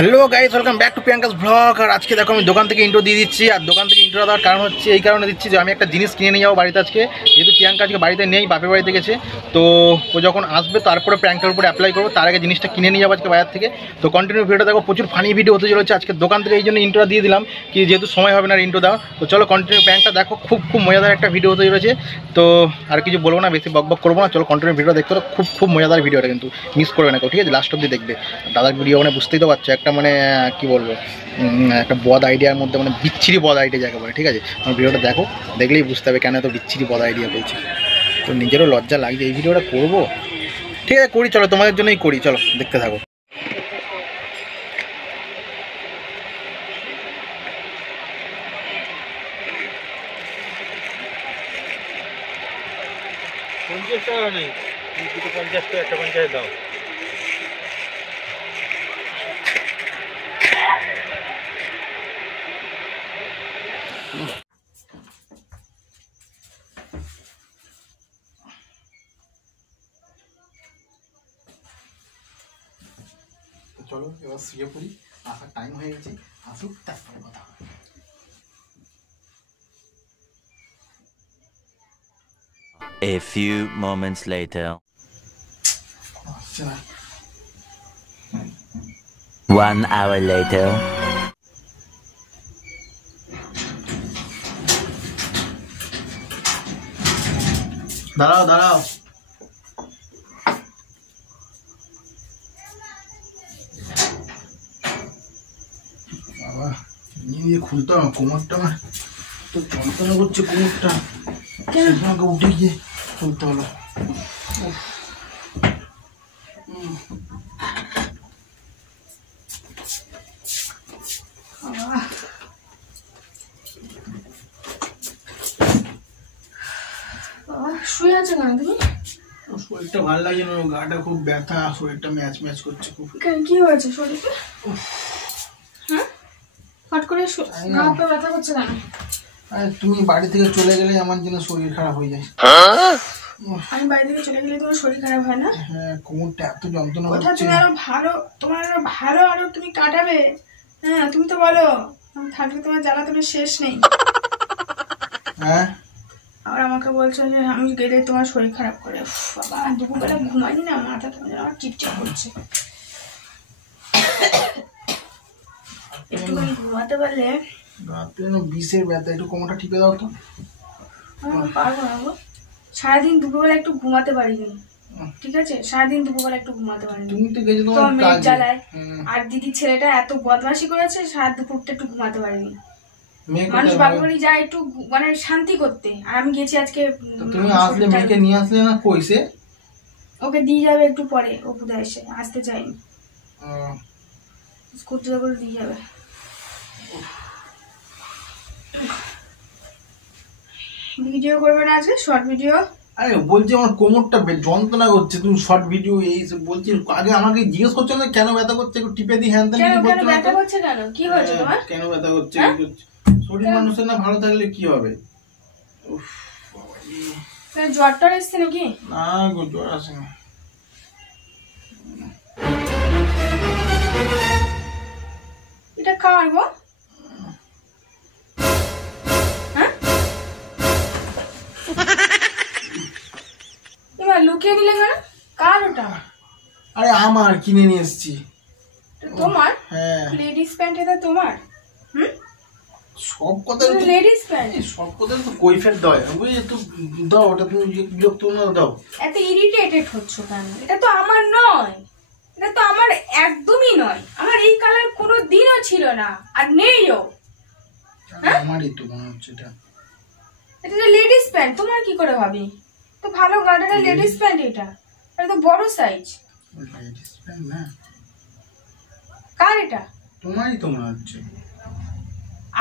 Hello guys, welcome back to Priyanka's blog. আর আজকে দেখো আমি দোকান থেকে ইন্ট্রো দিয়ে দিচ্ছি। আর দোকান থেকে ইন্ট্রো দেওয়ার কারণ হচ্ছে এই কারণে দিচ্ছি যে আমি একটা জিনিস কিনে নিয়ে যাবো বাড়িতে আজকে। যেহেতু প্রিয়াঙ্কা আজকে বাড়িতে নেই, বাপের বাড়িতে গেছে, তো ও যখন আসবে তারপরে প্রিয়াঙ্কার উপরে অ্যাপ্লাই করবো। তার আগে জিনিসটা কিনে নিয়ে যাবো আজকে বাজার থেকে। তো কন্টিনিউ ভিডিওটা দেখো, প্রচুর ফানি ভিডিও হতে চলেছে আজকে দোকান থেকে। এই জন্য ইন্ট্রো দিয়ে দিলাম, কি যেহেতু সময় হবে না ইন্ট্রো দেওয়া। তো চলো কন্টিনিউ প্রিয়াঙ্কা দেখো, খুব মজাদার একটা ভিডিও হতে চলেছে। তো আর কিছু বলবো না, বেশি বক করবো না, চলো কন্টিনিউ ভিডিও দেখতে হবে। খুব মজাদার ভিডিওটা, কিন্তু মিস করবে না কেউ, ঠিক আছে? লাস্ট অব্দি দেখবে। দাদার ভিডিও মানে বুঝতেই তো পারছো, একটা মানে কি বলবো, একটা বদ আইডিয়ার মধ্যে, মানে বিচ্ছিরি বদ আইডিয়া যাকে বলে, ঠিক আছে? আমার ভিডিওটা দেখো, দেখলেই বুঝতে হবে কেন এত বিচ্ছিরি বদ আইডিয়া বলছি। তো নিজেরও লজ্জা লাগছে, এই ভিডিওটা করবো, ঠিক আছে করি, চলো তোমাদের জন্যই করি, চলো দেখতে থাকো। নেই 50 তো একটা 50 দাও। চলো এবার শুয়ে পড়ি, আসার টাইম হয়ে গেছে, আসুক তারপরে কথা হবে। A few moments later. 1 hour later. দাঁড়াও দাঁড়াও, বাবা নিয়ে খুলতে হবে, কোমরটা আমার তো যন্ত্রণা করছে, কোমরটা আমাকে উঠে গিয়ে খুলতে হলো। শুয়ে আছে কেন তুমি? শরীরটা ভালো লাগে না, গাটা খুব ব্যথা, শরীরটা ম্যাচ করছে খুব। কি হয়েছে শরীরে? হ্যাঁ, হট করে গা ব্যথা করছে কেন? আরে তুমি বাড়ি থেকে চলে গেলে আমার জন্য শরীর খারাপ হয়ে যায়। আমি বাড়ি থেকে চলে গেলে তোমার শরীর খারাপ হয় না? হ্যাঁ, কোমরটা এত যন্ত্রণা কথা করছে। তুমি আরো ভালো, তোমার আরো ভালো আরো তুমি কাটাবে। হ্যাঁ, তুমি তো বলো আমি থাকলে তোমার জ্বালা তোমার শেষ নেই। হ্যাঁ, আর আমাকে বলছো যে আমি গেলে তোমার শরীর খারাপ করে। বাবা দুপুরবেলা ঘুমাইনি না, মাথা তোমার আমার চিপচিপ করছে। একটুখানি ঘুমাতে পারলে। রাতে বিষের ব্যথা, একটু কোমরটা টিপে দাও তো। পারবো না গো, সারাদিন দুপুরবেলা একটু ঘুমাতে পারিনি, ঠিক আছে? সারাদিন দুপুরবেলা একটু ঘুমাতে পারিনি, তুমি তো গেছো তো তোমার মেঘ কাজে। জ্বালায়। আর দিদি ছেলেটা এত বদমাশি করেছে, সারা দুপুরটা একটু ঘুমাতে পারিনি। মানুষ বাপের বাড়ি যায় একটু মানে শান্তি করতে, আর আমি গেছি আজকে। তুমি আসলে মেয়েকে নিয়ে আসলে না, কইছে ওকে দিয়ে যাবে একটু পরে, ও কোথায় এসে আসতে চাইনি, স্কুটিতে করে দিয়ে যাবে। ভিডিও করবে না আজকে, শর্ট ভিডিও? আরে বলছি আমার কোমরটা যন্ত্রণা করছে, তুমি শর্ট ভিডিও এই বলছি। আগে আমাকে জিজ্ঞেস করছো না কেন ব্যথা করছে, একটু টিপে দিই। হ্যাঁ, কেন ব্যথা করছে? কেন কি হয়েছে তোমার? কেন ব্যথা করছে? শরীর মানুষের না ভালো থাকলে কি হবে? জ্বর টর এসছে নাকি? না গো, জ্বর আসে না। এটা কার গো? হ্যাঁ, এবার লুকিয়ে দিলে কেন? কার ওটা? আরে আমার, কিনে নিয়ে এসেছি। তোমার? হ্যাঁ, লেডিস প্যান্ট এটা তোমার? সব কথা লেডিস প্যান্ট, সব কথা তো কৈফিয়ত দাও, বুঝলি? একটু দাও ওটা, তুমি বিরক্ত না দাও। এত ইরিটেটেড হচ্ছ কেন? এটা তো আমার নয়, এটা তো আমার একদমই নয়। আমার এই কালার কোনো দিনও ছিল না, আর নেইও। আমারই তো মনে হচ্ছে এটা। এটা তো লেডিস প্যান্ট, তোমার কি করে ভাবি? তো ভালো গার্ডেনের লেডিস প্যান্ট এটা, এটা তো বড় সাইজ। লেডিস প্যান্ট না, কার এটা? তোমারই তো মনে হচ্ছে।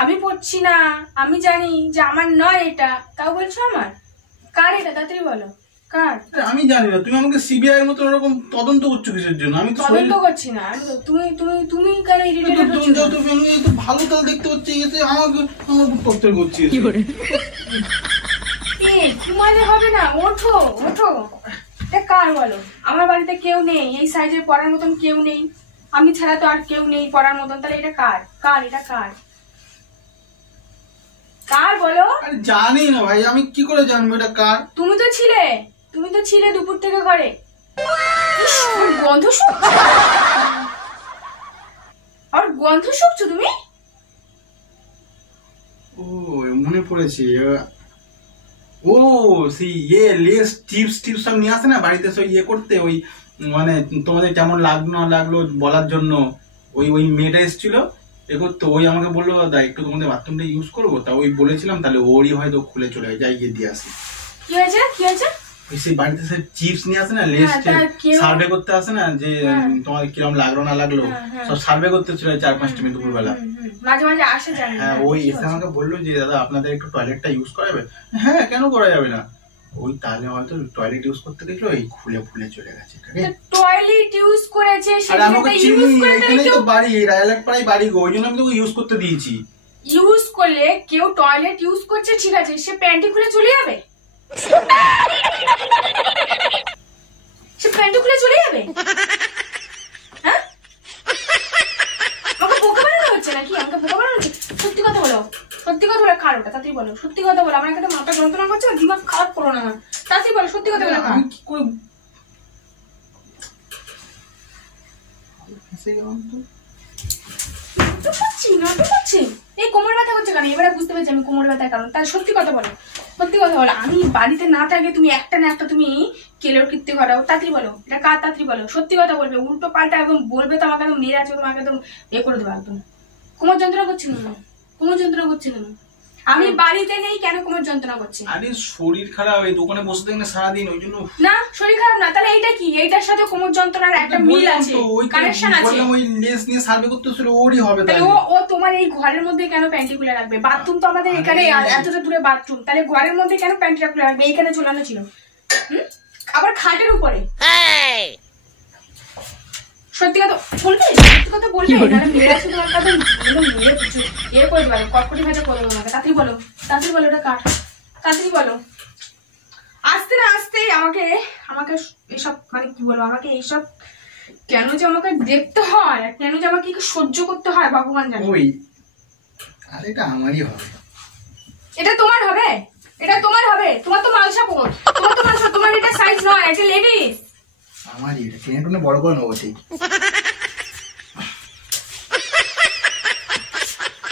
আমি পড়ছি না, আমি জানি যে আমার নয় এটা, তাও বলছো আমার। কার এটা তাড়াতাড়ি বলো, কার? আমি জানি না, তুমি আমাকে সিবিআই এর মতো এরকম তদন্ত করছো কিসের জন্য? আমি তো তদন্ত করছি না, আমি তো তুমি তুমি তুমি কেন ইরিটেটেড হচ্ছো? তুমি তো ভালো তাল দেখতে হচ্ছে, এসে আমাকে টর্চার করছি। ঘুমালে হবে না, ওঠো ওঠো। এটা কার বলো? আমার বাড়িতে কেউ নেই, এই সাইজের পরার মতন কেউ নেই। আমি ছাড়া তো আর কেউ নেই পড়ার মতন, তাহলে এটা কার? এটা কার বলো? আরে জানি না ভাই, আমি কি করে জানবো এটা কার? তুমি তো ছিলে দুপুর থেকে ঘরে। গন্ধ শুকছো, আর গন্ধ শুকছো তুমি। ও মনে পড়েছে, ও সেই লেস টিপস সব নিয়ে আসে না বাড়িতে, সব করতে, ওই মানে তোমাদের কেমন লাগলো বলার জন্য ওই মেয়েটা এসেছিল করতো, ওই আমাকে বললো দাদা একটু তোমাদের বাথরুমটা ইউজ করবো, তা ওই বলেছিলাম, তাহলে ওরই হয়তো খুলে চলে যাই, গিয়ে দিয়ে আসি। কি হয়েছে? সেই বাড়িতে সব চিপস নিয়ে আসে না, লেস সার্ভে করতে আসে না, যে তোমার কিরকম লাগলো না লাগলো সব সার্ভে করতে ছিল 4-5টা মিনিট দুপুরবেলা। মাঝে মাঝে আসে, জানি। হ্যাঁ, ওই এসে আমাকে বললো যে দাদা আপনাদের একটু টয়লেটটা ইউজ করা যাবে। হ্যাঁ, কেন করা যাবে না। ওই তাহলে হয়তো টয়লেট ইউজ করতে গেছিল, এই খুলে চলে গেছে। টয়লেট ইউজ করেছে, আর আমাকে চিনি, এখানেই তো বাড়ি, রায়লাট পাড়ায় বাড়ি গো, ওই জন্য আমি তোকে ইউজ করতে দিয়েছি। ইউজ করলে কেউ টয়লেট ইউজ করছে ঠিক আছে, সে প্যান্টি খুলে চলে যাবে? সে প্যান্টি খুলে চলে যাবে? হ্যাঁ, আমাকে বোকা বানানো হচ্ছে নাকি? সত্যি কথা বলো কারোটা তাড়াতাড়ি বলো, সত্যি কথা বলো। আমার একটা মাথা যন্ত্রণা করছে, দিমাগ খারাপ করো না আমার, তাড়াতাড়ি বলো, সত্যি কথা বলো। আমি কি করে এই কোমর ব্যথা হচ্ছে কেন? এবারে বুঝতে পেরেছি আমি কোমর ব্যথার কারণ। তার সত্যি কথা বলো। আমি বাড়িতে না থাকলে তুমি একটা না একটা তুমি কেলোর কীর্তি করাও। তাড়াতাড়ি বলো, এটা কার? তাড়াতাড়ি বলো, সত্যি কথা বলবে। উল্টো পাল্টা একদম বলবে তো আমাকে একদম মেরে আছে, তোমাকে একদম করে দেবো একদম। কোমর যন্ত্রণা করছে কেন? আমি বাড়িতে নেই, কেন কোমর যন্ত্রণা করছে? আরে শরীর খারাপ, এই দোকানে বসে থাকি না সারাদিন, ওই জন্য। না, শরীর খারাপ না, তাহলে এইটা কি? এইটার সাথে কোমর যন্ত্রণার একটা মিল আছে, কানেকশন আছে। বললাম ওই লেস নিয়ে সার্ভে করতেছিল, ওরই হবে। তাহলে ও তোমার এই ঘরের মধ্যে কেন প্যান্টি খুলে রাখবে? বাথরুম তো আমাদের এখানে, এতটা দূরে বাথরুম, তাহলে ঘরের মধ্যে কেন প্যান্টিটা খুলে রাখবে? এইখানে ঝোলানো ছিল, আবার খাটের উপরে। সত্যি কথা বলবে, নাহলে মেয়েরা আছে তোমার কাছে মেয়ে কিছু করে দেবে, কটকটি ভাজা করে দেবো আমাকে। তাড়াতাড়ি বলো, ওটা কাট, তাড়াতাড়ি বলো। আস্তে না আস্তেই আমাকে এসব, মানে কি বলবো, আমাকে এইসব কেন যে আমাকে দেখতে হয়, কেন যে আমাকে সহ্য করতে হয় ভগবান জানে। আর এটা আমারই হবে। এটা তোমার হবে? তোমার তো মালসা পড়, তোমার এটা সাইজ নয়, এটা লেডিস। আমারই এটা টেনে বড় করে নেবো ঠিক।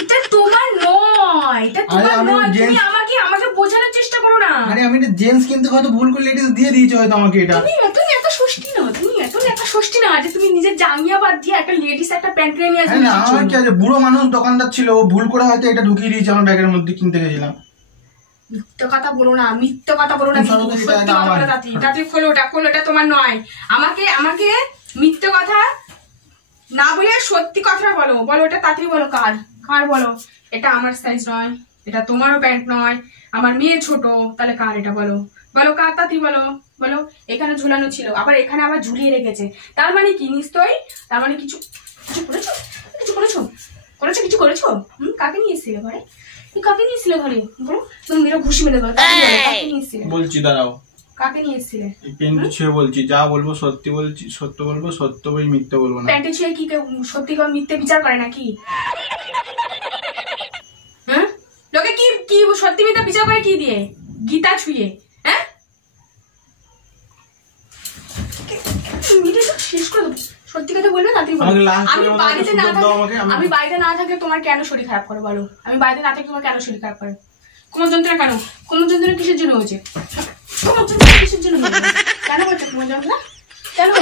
এটা তোমার নয়, তুমি আমাকে বোঝানোর চেষ্টা করো না। আরে আমি এটা জেন্টস কিনতে হয়তো ভুল করে লেডিস দিয়ে দিয়েছে হয়তো আমাকে এটা। তুমি এত ষষ্ঠী না যে তুমি নিজের জাঙ্গিয়া বাদ দিয়ে একটা লেডিস একটা প্যান্ট কিনে নিয়ে আসবে। না, আমার কি আছে, বুড়ো মানুষ দোকানদার ছিল, ও ভুল করে হয়তো এটা ঢুকিয়ে দিয়েছে আমার ব্যাগের মধ্যে, কিনতে গেছিলাম। মিথ্যে কথা বলো না, খোলো, এটা তোমার নয়। আমাকে মিথ্যে কথা না বলে সত্যি কথা বলো, এটা তাড়াতাড়ি বলো, কার বলো। এটা আমার সাইজ নয়, এটা তোমারও প্যান্ট নয়, আমার মেয়ে ছোট, তাহলে কার এটা বলো, কার? তাড়াতাড়ি বলো। এখানে ঝুলানো ছিল, আবার এখানে আবার ঝুলিয়ে রেখেছে, তার মানে কি? নিশ্চয়ই তার মানে কিছু করেছো। কাকে নিয়ে এসেছিলে ঘরে? বলো, তুমি মেরে ঘুষি মেরে দাও। কাকে নিয়ে এসেছিলে? বলছি দাঁড়াও, কাকে নিয়ে এসেছিলে? প্যান্টি ছুঁয়ে বলছি, যা বলবো সত্যি বলছি, সত্য বলবো, সত্য বই মিথ্যে বলবো না। প্যান্টি ছুঁয়ে কি সত্যি মিথ্যে বিচার করে নাকি? হ্যাঁ, লোকে কি সত্যি মিথ্যে বিচার করে কি দিয়ে? গীতা ছুঁয়ে? হ্যাঁ, শেষ করে দেবো। সত্যি কথা বলবে না? আমি বাড়িতে না থাকলে তোমার কেন শরীর খারাপ করে বলো? আমি বাড়িতে না থাকলে তোমার কেন শরীর খারাপ করে? কোমর যন্ত্রণা কেন? কোমর যন্ত্রণা কিসের জন্য হয়েছে? কেন হচ্ছে কোমর যন্ত্রণা? কেন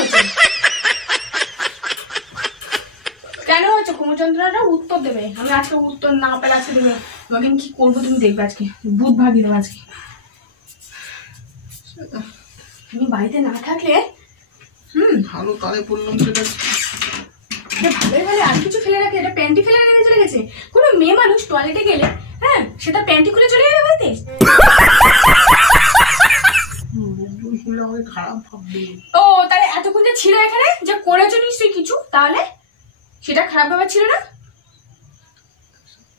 হচ্ছে কোমর যন্ত্রণাটা? উত্তর দেবে। আমি আজকে উত্তর না পেলে আজকে দেবে তোমাকে কি করবো তুমি দেখবে। আজকে ভূত ভাগিয়ে দেবো আজকে। তুমি বাড়িতে না থাকলে ভালো তালে বললাম সেটা ভালো আর কিছু ফেলে রাখে, এটা প্যান্টি ফেলে রেখে চলে গেছে। কোনো মেয়ে মানুষ টয়লেটে গেলে সেটা প্যান্টি খুলে চলে যাবে বাড়িতে? খারাপ ভাববে। ও তাহলে এতক্ষণ যে ছিল এখানে যে করেছো নিশ্চয়ই কিছু, তাহলে সেটা খারাপ ব্যাপার ছিল না?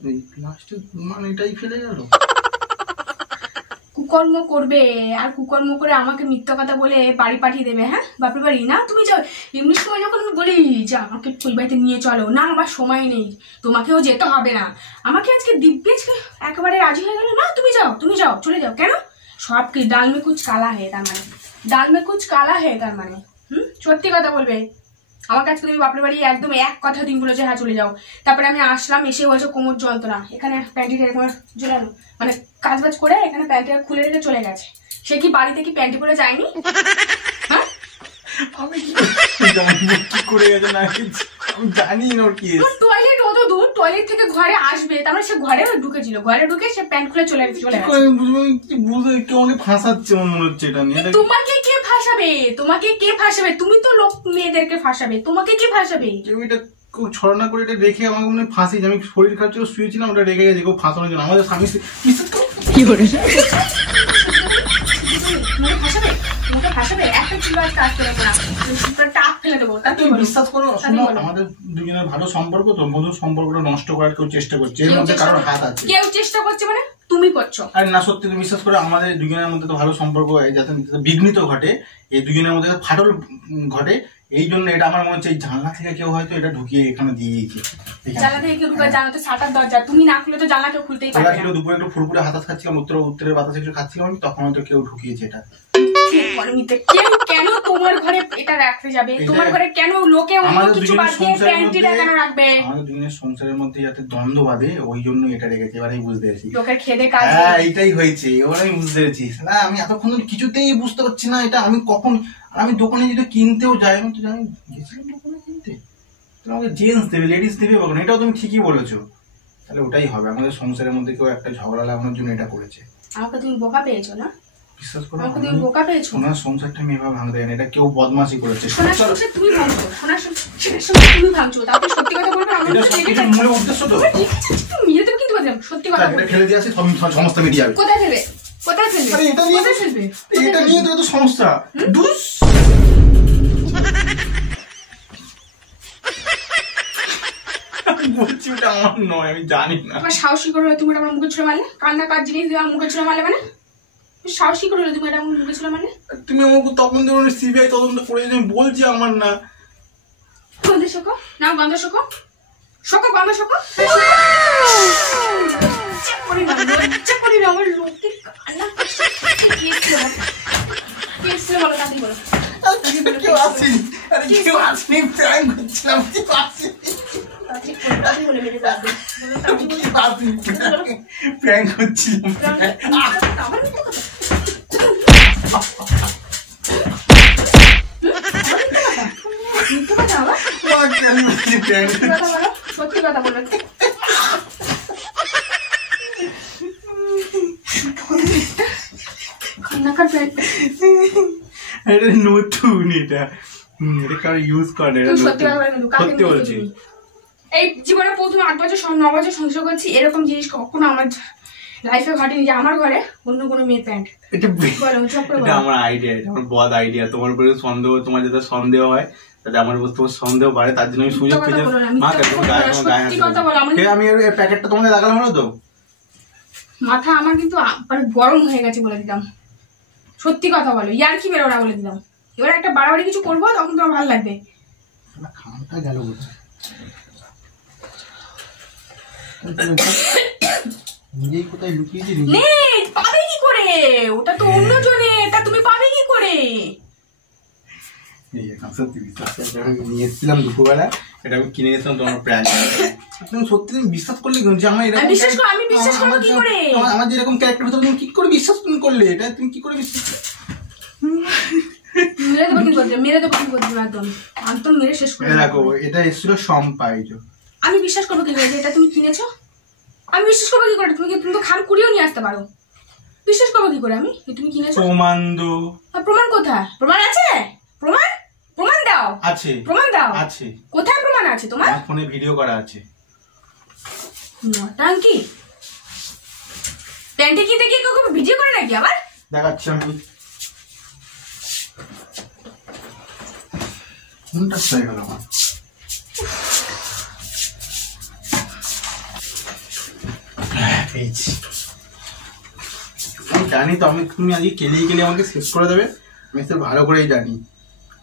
এই প্লাস্টিক মানে এটাই ফেলে গেল। কুকর্ম করবে আর কুকর্ম করে আমাকে মিথ্যা কথা বলে বাড়ি পাঠিয়ে দেবে। হ্যাঁ, বাপের বাড়ি না তুমি যাও। এমনি সময় যখন আমি বলি যে আমাকে ওই বাড়িতে নিয়ে চলো, না আমার সময় নেই, তোমাকেও যেতে হবে না, আমাকে আজকে দিব্যি আজকে একেবারে রাজি হয়ে গেল, না তুমি যাও চলে যাও। কেন? সব কি ডাল মে কুচ কালা হে, তার মানে ডাল মে কুচ কালা হে, তার মানে সত্যি কথা বলবে। আমাকে আজকে তুমি বাপের বাড়ি একদম এক কথা দিন বলে যে হ্যাঁ চলে যাও। তারপরে আমি আসলাম, এসে বলছো কোমর যন্ত্রণা, এখানে প্যান্টি এরকম ঝোলানো, মানে কাজ বাজ করে এখানে প্যান্টি খুলে রেখে চলে গেছে। সে কি বাড়িতে কি প্যান্টি পরে যায়নি? হ্যাঁ, আমি কি করে গেছে না আমি জানি না কি। টয়লেট অত দূর, টয়লেট থেকে ঘরে আসবে, তারপরে সে ঘরে ঢুকেছিল, ঘরে ঢুকে সে প্যান্ট খুলে চলে গেছে। কি বুঝে কেউ আমাকে ফাঁসাচ্ছে মনে হচ্ছে এটা নিয়ে। তোমাকে কে ফাঁসাবে? তোমাকে কে ফাঁসাবে? তুমি তো লোক মেয়েদেরকে ফাঁসাবে, তোমাকে কে ফাঁসাবে? কেউ এটা ছড়না করে এটা রেখে আমাকে মনে ফাঁসি, আমি শরীর খারাপ ছিল শুয়েছিলাম, ওটা রেখে গেছে কেউ ফাঁসানোর জন্য। আমাদের স্বামী কি করে বিশ্বাস করো, আমাদের দুজনের ভালো সম্পর্ক, তো মধুর সম্পর্কটা নষ্ট করার কেউ চেষ্টা করছে, এর মধ্যে কারোর হাত আছে। কেউ চেষ্টা করছে মানে তুমি করছো? আরে না, সত্যি তুমি বিশ্বাস করো, আমাদের দুজনের মধ্যে তো ভালো সম্পর্ক যাতে বিঘ্নিত ঘটে, এই দুজনের মধ্যে ফাটল ঘটে, এই জন্য এটা আমার মনে হচ্ছে এই জানলা থেকে কেউ হয়তো এটা ঢুকিয়ে এখানে দিয়ে দিয়েছে। জানলা থেকে কেউ ঢুকে, জানলা তো শাটার দরজা, তুমি না খুলে তো জানলা কেউ খুলতেই পারবে না। দুপুরে একটু ফুরফুরে বাতাস খাচ্ছিলাম, উত্তরের বাতাস একটু খাচ্ছিলাম, তখন হয়তো কেউ ঢুকিয়েছে এটা। কেন তোমার ঘরে এটা রাখতে যাবে? তোমার ঘরে কেন লোকে অন্য কিছু বাদ দিয়ে প্যান্টিটা কেন রাখবে? আমাদের দুজনের সংসারের মধ্যে যাতে দ্বন্দ্ব বাঁধে, ওই জন্য এটা রেখেছে। এবারে বুঝতে পেরেছি, লোকের খেদে কাজ। হ্যাঁ এইটাই হয়েছে, এবার আমি বুঝতে পেরেছি। না আমি এতক্ষণ কিছুতেই বুঝতে পারছি না এটা আমি কখন। আমি দোকানে যদি কিনতেও যাই, আমি তো জানি গেছিলাম দোকানে কিনতে, আমাকে জেন্টস দেবে, লেডিস দেবে কখন, এটাও তুমি ঠিকই বলেছো। তাহলে ওটাই হবে, আমাদের সংসারের মধ্যে কেউ একটা ঝগড়া লাগানোর জন্য এটা করেছে। আমাকে তুমি বোকা পেয়েছো না? বিশ্বাস করো, আমাকে তুমি বোকা পেয়েছো। ওনার সংসারটা আমি এভাবে ভাঙতে জানি, এটা কেউ বদমাশি করেছে। সোনার সংসার তুমি ভাঙছো, সোনার সংসার তুমি ভাঙছো, তাহলে সত্যি কথা বলবে। আমার মূল উদ্দেশ্য তো মেরে দেবে, কিন্তু সত্যি কথা বলবে। ফেলে দিয়ে আসি, সমস্ত মিডিয়া কোথায় ফেলবে? কোথায় ফেলবে? কোথায় ফেলবে? এটা নিয়ে তো সমস্যা। বলছি ওটা আমার নয়, আমি জানি না। তোমার সাহসী করে তুমি এটা আমার মুখে ছুঁড়ে মারলে? কান্না কাজ জিনিস দিয়ে আমার মুখে ছুঁড়ে মারলে মানে? সাহসী করে তুমি এটা আমার মুখে ছুঁড়ে মারলে? তুমি আমাকে তখন ধরুন সিবিআই তদন্ত করে আমি বলছি আমার না। গন্ধ শোকো না, গন্ধ শোকো, শোকো গন্ধ শোকো। আমার লোককে কান্না কেসলে বলো, তাড়াতাড়ি বলো। কেউ আসেনি, কেউ আসেনি, প্র্যাঙ্ক করছিলাম, কেউ আসেনি। প্র্যাঙ্ক করছিলাম। সত্যি কথা বলো। এটা নতুন, এটা কারো ইউজ করে। সত্যি বলছি, এই জীবনে প্রথম 8 বছর 9 বছর সংসার করছি, এরকম জিনিস কখনো আমার লাইফে ঘটেনি যে আমার ঘরে অন্য কোনো মেয়ের প্যান্ট। এটা আমার আইডিয়া, এটা আমার বদ আইডিয়া। তোমার উপরে সন্দেহ, তোমার যাতে সন্দেহ হয়, তাতে আমার উপর তোমার সন্দেহ বাড়ে, তার জন্য আমি সুযোগ পেয়ে আমি প্যাকেটটা তোমাকে দেখালাম হলো তো। মাথা আমার কিন্তু গরম হয়ে গেছে বলে দিলাম। সত্যি কথা বলো, ইয়ার কি বেরো না বলে দিলাম। এবার একটা বাড়াবাড়ি কিছু করবো, তখন তোমার ভালো লাগবে। খামটা গেল নিজেই কোথায় লুকিয়েছি, পাবে কি করে? ওটা তো অন্য জনে, এটা তুমি পাবে কি করে? সত্যি বিশ্বাস নিয়ে এসেছিলাম দুপুরবেলা, এটা আমি কিনে এসেছিলাম তোমার প্রায়। তুমি সত্যি তুমি বিশ্বাস করলে যে আমার এরকম বিশ্বাস করো? আমি বিশ্বাস করবো কি করে? আমার যেরকম ক্যারেক্টার হতো তুমি কি করে বিশ্বাস তুমি করলে? এটা তুমি কি করে বিশ্বাস? মেরে দেবো কি করতে, মেরে দেবো কি করতে, একদম একদম মেরে শেষ করে। দেখো এটা এসেছিল সম্পাইজ। আমি বিশ্বাস করবো কি করে যে এটা তুমি কিনেছো? আমি বিশ্বাস করবো কি করে? তুমি তো খান কুড়িয়েও নিয়ে আসতে পারো। বিশ্বাস করবো কি করে আমি তুমি কিনেছো? প্রমাণ দো। প্রমাণ কোথায়? প্রমাণ আছে? প্রমাণ প্রমাণ দাও। আছে, প্রমাণ দাও। আছে। কোথায় প্রমাণ আছে তোমার? ফোনে ভিডিও করা আছে। নটাঙ্কি প্যান্টে কি দেখি ভিডিও করে নাকি? আবার দেখাচ্ছি আমি। কোনটা হয়ে গেল আমার? পেয়েছি। জানি তো তুমি আজকে কেলিয়ে আমাকে শেষ করে দেবে, আমি তো ভালো করেই জানি,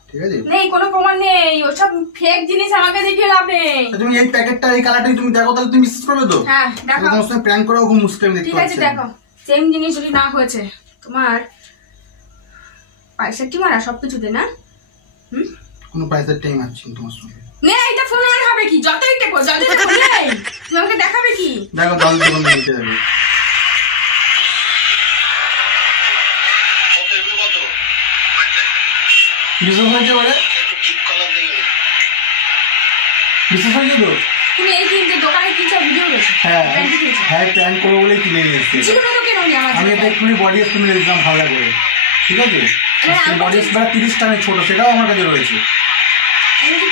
ঠিক আছে? নেই, কোনো প্রমাণ নেই, ওসব ফেক জিনিস আমাকে দেখিয়ে লাভ নেই। তুমি এই প্যাকেটটা এই কালারটাই তুমি দেখো, তাহলে তুমি বিশ্বাস করবে তো? হ্যাঁ দেখো, তোমার সাথে প্র্যাঙ্ক করাও খুব মুশকিল, আমি দেখতে ঠিক আছে পাচ্ছি। দেখো, সেম জিনিস যদি না হয়েছে তোমার পয়সা কি মারা সবকিছুতে না? কোনো পয়সার টাইম আছে তোমার সঙ্গে? নে এটা ফোন আমার হবে কি? যতই টেপো নেই, তুমি আমাকে দেখাবে কি? দেখো দল জীবন দিতে যাবে। বিশেষ হয়েছে বলে বিশেষ হয়েছে তো? তুমি এই কিনতে দোকানে কিনছো ভিডিও করেছো? হ্যাঁ হ্যাঁ, প্র্যাঙ্ক করবো বলেই কিনে নিয়ে এসেছি। জীবনে তো কেন নি আমার আমি এটা একটু বডি স্প্রে দিলাম ভালো করে, ঠিক আছে? বডি স্প্রে 30 টাকা ছোট, সেটাও আমার কাছে রয়েছে।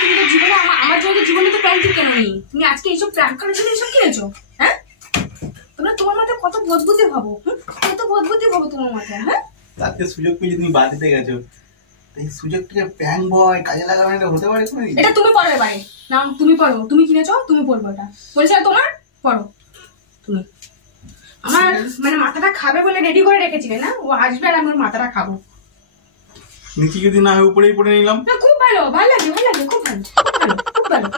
তুমি তো জীবনে আমার জন্য জীবনে তো প্যান্ট কেন নি? তুমি আজকে এইসব প্র্যাঙ্ক করার জন্য এইসব কিনেছো? হ্যাঁ, তোমার মাথায় কত বোধবুদ্ধি ভাবো, কত বোধবুদ্ধি ভাবো তোমার মাথায়। হ্যাঁ, তাতে সুযোগ পেয়ে তুমি বাড়িতে গেছো, এই সুযোগটাকে প্র্যাঙ্ক বয় কাজে লাগানো, এটা হতে পারে কোনো? এটা তুমি পড়ো এবারে, না তুমি পড়ো, তুমি কিনেছো তুমি পড়বো, এটা বলছে তোমার পড়ো তুমি। আমার মানে মাথাটা খাবে বলে রেডি করে রেখেছিলে না, ও আসবে আর আমি ওর মাথাটা খাবো। নিচে যদি না হয় উপরেই পড়ে নিলাম। খুব ভালো, ভালো লাগে, খুব ভালো, খুব ভালো, খুব ভালো।